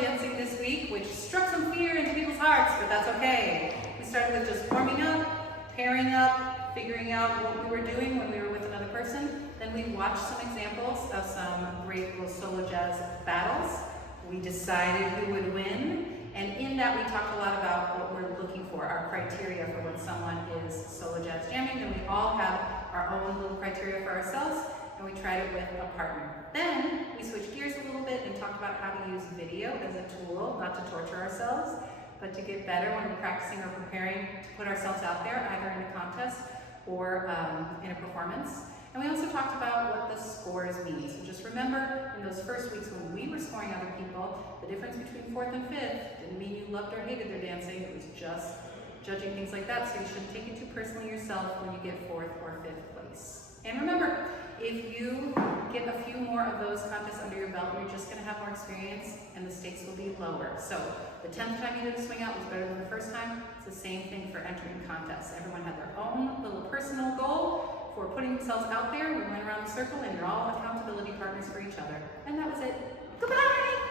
dancing this week, which struck some fear into people's hearts, but that's okay. We started with just warming up, pairing up, figuring out what we were doing when we were with another person. Then we watched some examples of some great little solo jazz battles. We decided who would win. And in that, we talked a lot about what we're looking for, our criteria for when someone is solo jazz jamming. And we all have our own little criteria for ourselves, and we tried it with a partner. Then we switched gears a little bit and talked about how to use video as a tool, not to torture ourselves, but to get better when we're practicing or preparing to put ourselves out there, either in a contest or in a performance. And we also talked about what the scores mean. So just remember, in those first weeks when we were scoring other people, the difference between 4th and 5th didn't mean you loved or hated their dancing. It was just judging things like that. So you shouldn't take it too personally yourself when you get 4th or 5th place. And remember, if you get a few more of those contests under your belt, you're just going to have more experience and the stakes will be lower. So the 10th time you did a swing out was better than the first time. It's the same thing for entering contests. Everyone had their own little personal goal for putting themselves out there. We went around the circle and you're all accountability partners for each other. And that was it. Goodbye!